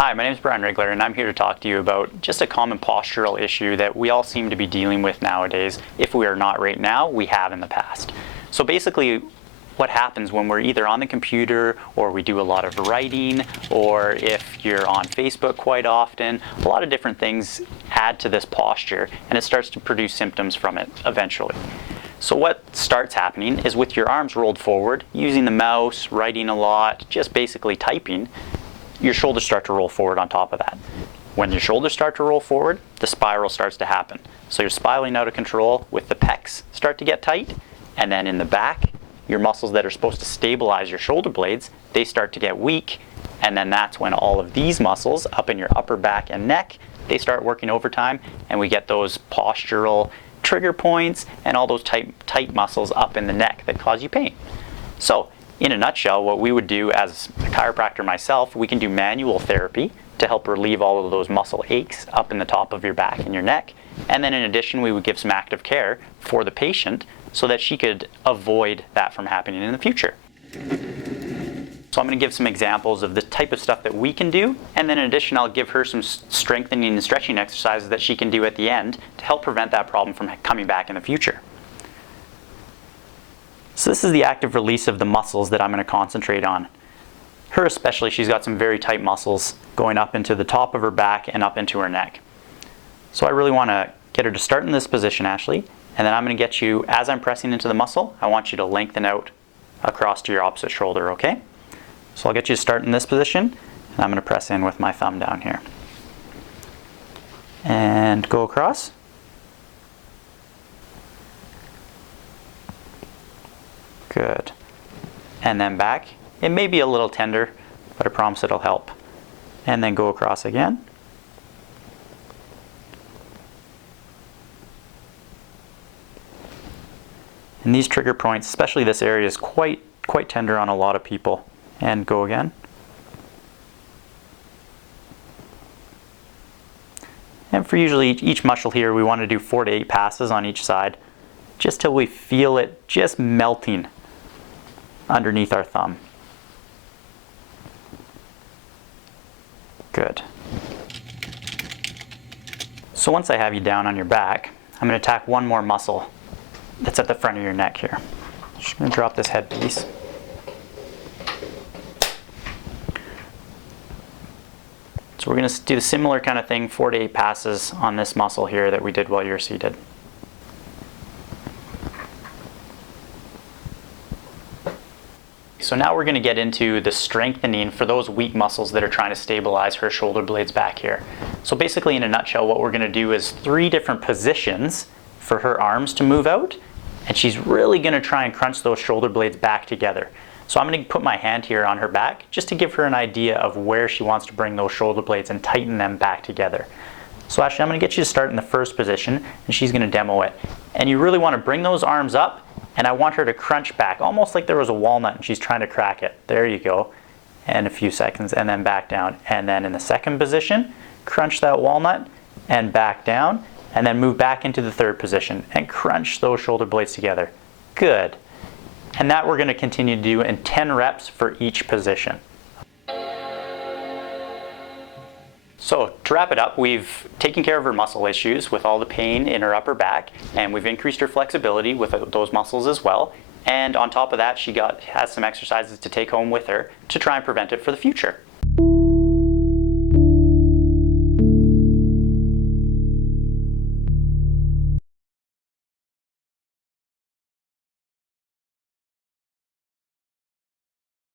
Hi, my name is Brian Rigler, and I'm here to talk to you about just a common postural issue that we all seem to be dealing with nowadays. If we are not right now, we have in the past. So basically, what happens when we're either on the computer or we do a lot of writing, or if you're on Facebook quite often, a lot of different things add to this posture, and it starts to produce symptoms from it eventually. So what starts happening is with your arms rolled forward, using the mouse, writing a lot, just basically typing, your shoulders start to roll forward on top of that. When your shoulders start to roll forward, the spiral starts to happen. So you're spiraling out of control with the pecs start to get tight, and then in the back, your muscles that are supposed to stabilize your shoulder blades, they start to get weak, and then that's when all of these muscles up in your upper back and neck, they start working overtime, and we get those postural trigger points and all those tight muscles up in the neck that cause you pain. So in a nutshell, what we would do as a chiropractor myself, we can do manual therapy to help relieve all of those muscle aches up in the top of your back and your neck. And then in addition, we would give some active care for the patient so that she could avoid that from happening in the future. So I'm going to give some examples of the type of stuff that we can do, and then in addition I'll give her some strengthening and stretching exercises that she can do at the end to help prevent that problem from coming back in the future. So this is the active release of the muscles that I'm going to concentrate on. Her especially, she's got some very tight muscles going up into the top of her back and up into her neck. So I really want to get her to start in this position, Ashley, and then I'm going to get you, as I'm pressing into the muscle, I want you to lengthen out across to your opposite shoulder, okay? So I'll get you to start in this position, and I'm going to press in with my thumb down here. And go across. Good. And then back. It may be a little tender, but I promise it'll help. And then go across again. And these trigger points, especially this area, is quite tender on a lot of people. And go again. And for usually each muscle here, we want to do 4 to 8 passes on each side, just till we feel it just melting underneath our thumb. Good. So once I have you down on your back, I'm going to attack one more muscle that's at the front of your neck here. Just going to drop this headpiece. So we're going to do a similar kind of thing, 4 to 8 passes on this muscle here that we did while you were seated. So now we're going to get into the strengthening for those weak muscles that are trying to stabilize her shoulder blades back here. So basically, in a nutshell, what we're going to do is 3 different positions for her arms to move out, and she's really going to try and crunch those shoulder blades back together. So I'm going to put my hand here on her back just to give her an idea of where she wants to bring those shoulder blades and tighten them back together. So Ashley, I'm going to get you to start in the first position, and she's going to demo it. And you really want to bring those arms up, and I want her to crunch back, almost like there was a walnut and she's trying to crack it. There you go. And a few seconds, and then back down. And then in the second position, crunch that walnut and back down, and then move back into the third position and crunch those shoulder blades together. Good. And that we're going to continue to do in 10 reps for each position. So to wrap it up, we've taken care of her muscle issues with all the pain in her upper back, and we've increased her flexibility with those muscles as well. And on top of that, she has some exercises to take home with her to try and prevent it for the future.